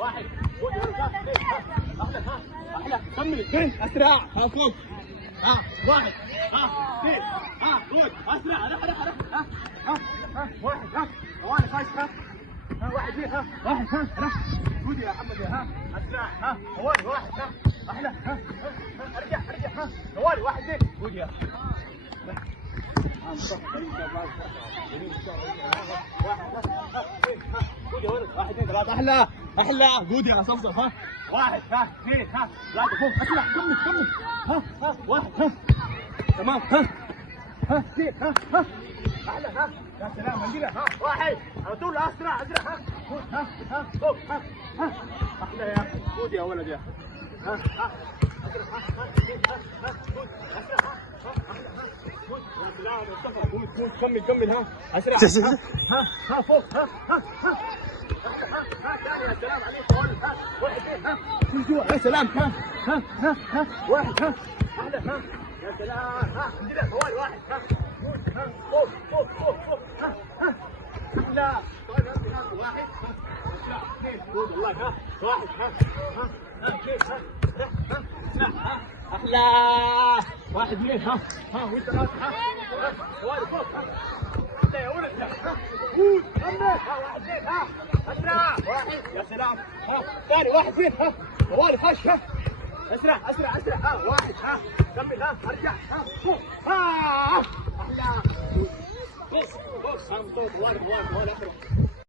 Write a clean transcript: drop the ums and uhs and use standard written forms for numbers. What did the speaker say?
واحد خد احلى احلى كمل اثنين اسرع فوق واحد اثنين خد اسرع واحد ثواني خايف واحد اثنين واحد خد يا محمد اسرع ثواني واحد احلى ارجع ثواني واحد اثنين خد يا واحد اثنين ثلاثة احلى قود يا صفصف واحد اثنين ثلاثة فوق اسرع كمل واحد تمام اثنين احلى يا سلام انجلها واحد على طول اسرع فوق احلى يا قود يا ولد يا كمل اسرع فوق يا سلام عليك واحد من جوا يا سلام واحد احلى يا سلام كده ثواني واحد فوق احلى واحد اثنين والله واحد احلى واحد اثنين وانت ثواني فوق انت يا ولد قول كمل واحد اثنين اسرع واحد يا سلام ثاني واحد اثنين ثواني خش اسرع واحد كمل ارجع فوق احلى فوق ثواني